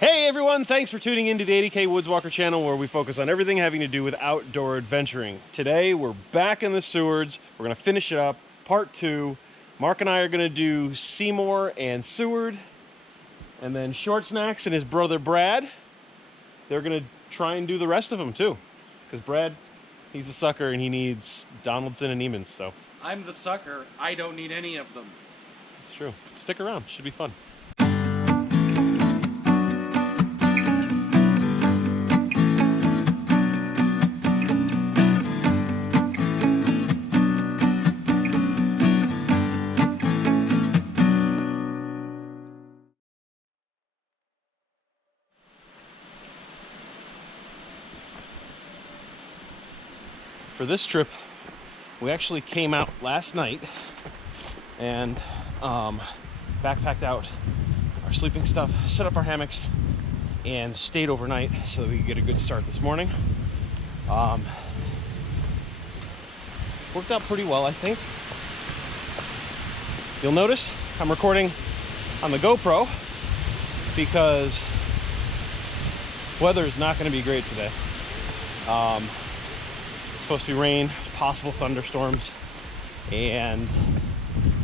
Hey everyone, thanks for tuning into the 80K Woodswalker channel where we focus on everything having to do with outdoor adventuring. Today we're back in the Sewards. We're going to finish it up, part 2. Mark and I are going to do Seymour and Seward. And then Short Snacks and his brother Brad, they're going to try and do the rest of them too. Because Brad, he's a sucker and he needs Donaldson and Neiman's, so. I'm the sucker. I don't need any of them. It's true. Stick around. Should be fun. For this trip, we actually came out last night and backpacked out our sleeping stuff, set up our hammocks, and stayed overnight so that we could get a good start this morning. Worked out pretty well, I think. You'll notice I'm recording on the GoPro because weather is not going to be great today. Supposed to be rain, possible thunderstorms, and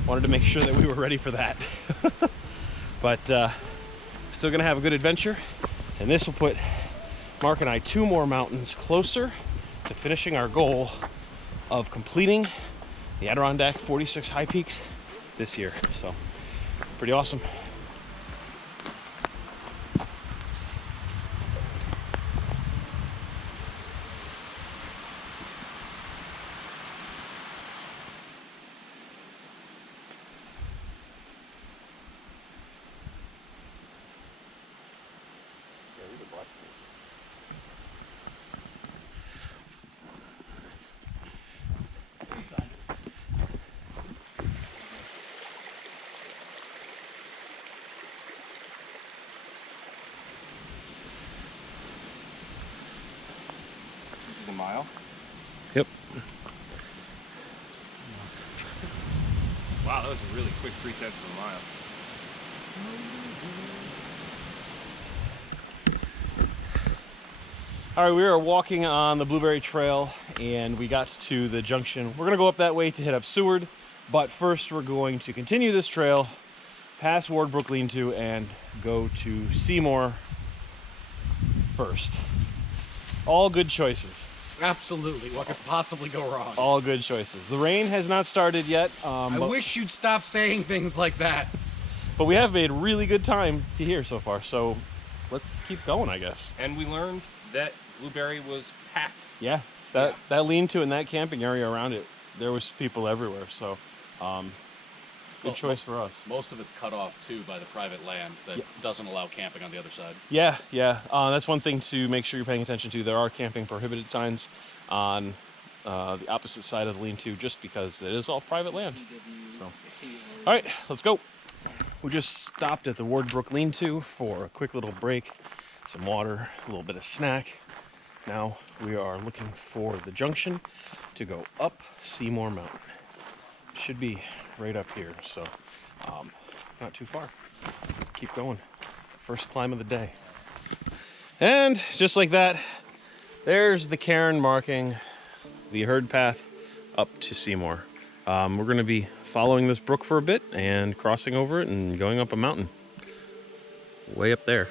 wanted to make sure that we were ready for that. But still gonna have a good adventure, and this will put Mark and I 2 more mountains closer to finishing our goal of completing the Adirondack 46 high peaks this year. So pretty awesome. A mile? Yep. Wow, that was a really quick 3/10 of a mile. All right, we are walking on the Blueberry Trail and we got to the junction. We're gonna go up that way to hit up Seward, but first we're going to continue this trail past Wardbrook Lean-To and go to Seymour first. All good choices. Absolutely. What could possibly go wrong? All good choices. The rain has not started yet. I wish you'd stop saying things like that. But we have made really good time to here so far, so let's keep going, I guess. And we learned that Blueberry was packed. Yeah, that lean-to and that camping area around it, there was people everywhere, so good choice for us. Most of it's cut off, too, by the private land that doesn't allow camping on the other side. Yeah. That's one thing to make sure you're paying attention to. There are camping prohibited signs on the opposite side of the lean-to just because it is all private land. So. All right, let's go. We just stopped at the Wardbrook Lean-To for a quick little break, some water, a little bit of snack. Now we are looking for the junction to go up Seymour Mountain. Should be right up here, so not too far. Let's keep going. First climb of the day. And just like that, there's the cairn marking the herd path up to Seymour. We're going to be following this brook for a bit and crossing over it and going up a mountain way up there.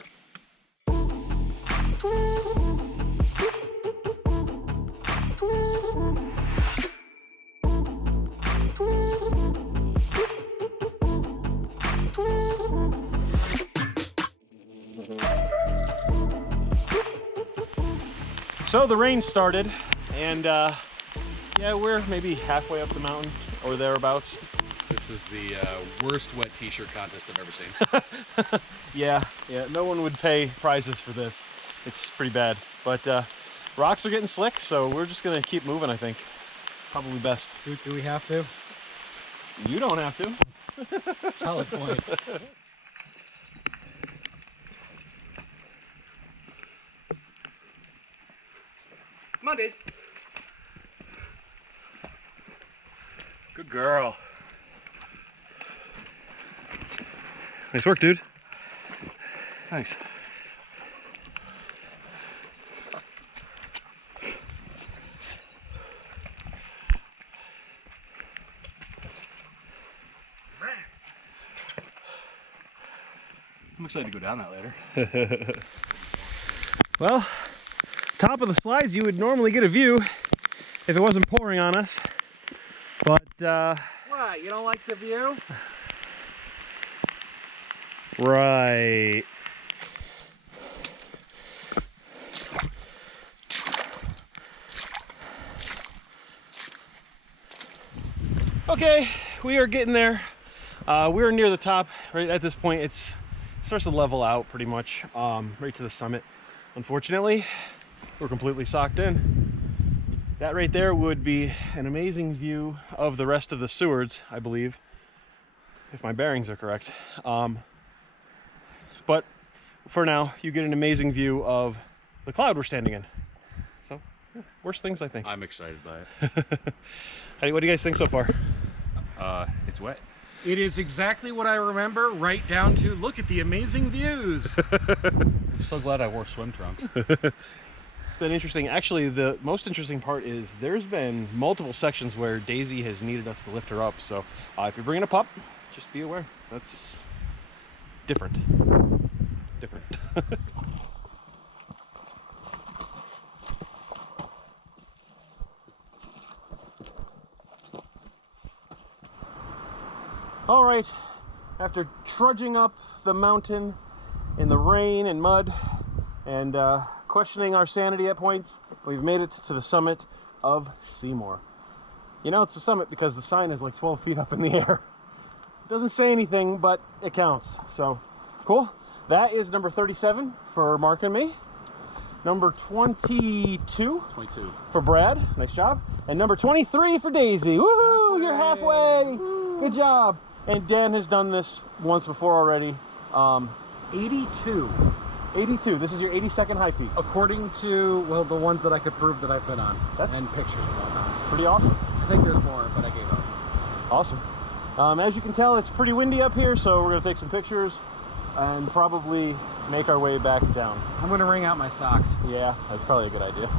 So the rain started, and yeah, we're maybe halfway up the mountain or thereabouts. This is the worst wet t-shirt contest I've ever seen. Yeah, no one would pay prizes for this. It's pretty bad, but rocks are getting slick, so we're just gonna keep moving, I think. Probably best. Do we have to? You don't have to. Solid point. Come on, Daisy. Good girl. Nice work, dude. Thanks. excited to go down that later. Well, top of the slides, you would normally get a view if it wasn't pouring on us. But, What, you don't like the view? right. Okay, we are getting there. We're near the top. Right at this point, it starts to level out pretty much, right to the summit. Unfortunately, we're completely socked in. That right there would be an amazing view of the rest of the Sewards, I believe, if my bearings are correct. But for now, you get an amazing view of the cloud we're standing in. So, yeah, worst things, I think. I'm excited by it. What do you guys think so far? It's wet. It is exactly what I remember, right down to look at the amazing views. I'm so glad I wore swim trunks. It's been interesting. Actually, the most interesting part is there's been multiple sections where Daisy has needed us to lift her up. So if you're bringing a pup, just be aware. That's different. Different. All right, after trudging up the mountain in the rain and mud and questioning our sanity at points, we've made it to the summit of Seymour. You know, it's the summit because the sign is like 12 feet up in the air. It doesn't say anything, but it counts. So, cool. That is number 37 for Mark and me. Number 22 for Brad. Nice job. And number 23 for Daisy. Woohoo! You're halfway. Good job. And Dan has done this once before already. 82. 82. This is your 82nd high peak. According to, well, the ones that I could prove that I've been on. That's and pictures and whatnot. pretty awesome. I think there's more, but I gave up. Awesome. As you can tell, it's pretty windy up here, so we're going to take some pictures and probably make our way back down. I'm going to wring out my socks. Yeah, that's probably a good idea.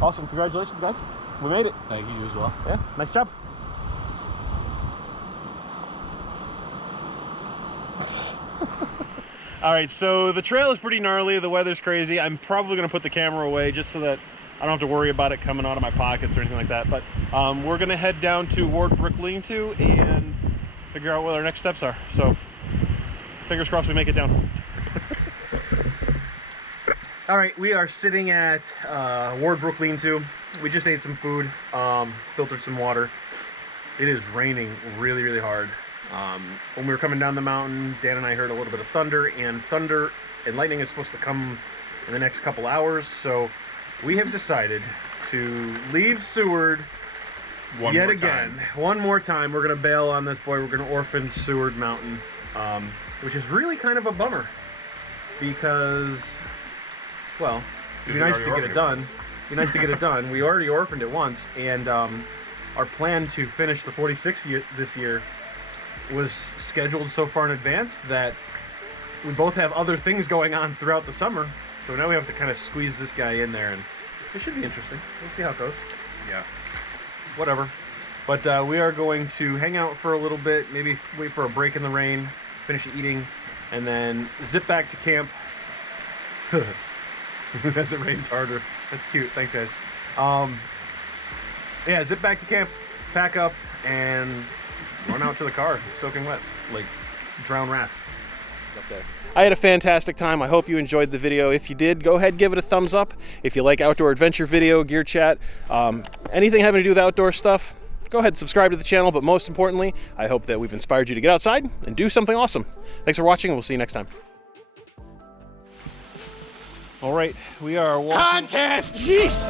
Awesome. Congratulations, guys. We made it. Thank you as well. Yeah, nice job. All right, so the trail is pretty gnarly. The weather's crazy. I'm probably going to put the camera away just so that I don't have to worry about it coming out of my pockets or anything like that. But we're going to head down to Ward Brick Lean-To and figure out what our next steps are. So fingers crossed we make it down. All right, we are sitting at Ward Brook Lean-To. We just ate some food, filtered some water. It is raining really, really hard. When we were coming down the mountain, Dan and I heard a little bit of thunder and lightning is supposed to come in the next couple hours. So we have decided to leave Seward yet again. One more time. We're going to bail on this boy. We're going to orphan Seward Mountain, which is really kind of a bummer because, well, it'd be nice to get it done. Be nice to get it done. We already orphaned it once, and our plan to finish the 46 this year was scheduled so far in advance that we both have other things going on throughout the summer. So now we have to kind of squeeze this guy in there, and it should be interesting. We'll see how it goes. Yeah. Whatever. But we are going to hang out for a little bit, maybe wait for a break in the rain, finish eating, and then zip back to camp. As it rains harder. That's cute. Thanks, guys. Yeah, zip back to camp, pack up, and run out to the car, soaking wet, like drown rats. Up there. I had a fantastic time. I hope you enjoyed the video. If you did, go ahead, give it a thumbs up. If you like outdoor adventure video, gear chat, anything having to do with outdoor stuff, go ahead and subscribe to the channel. But most importantly, I hope that we've inspired you to get outside and do something awesome. Thanks for watching, and we'll see you next time. All right, we are walking. Content! Jesus!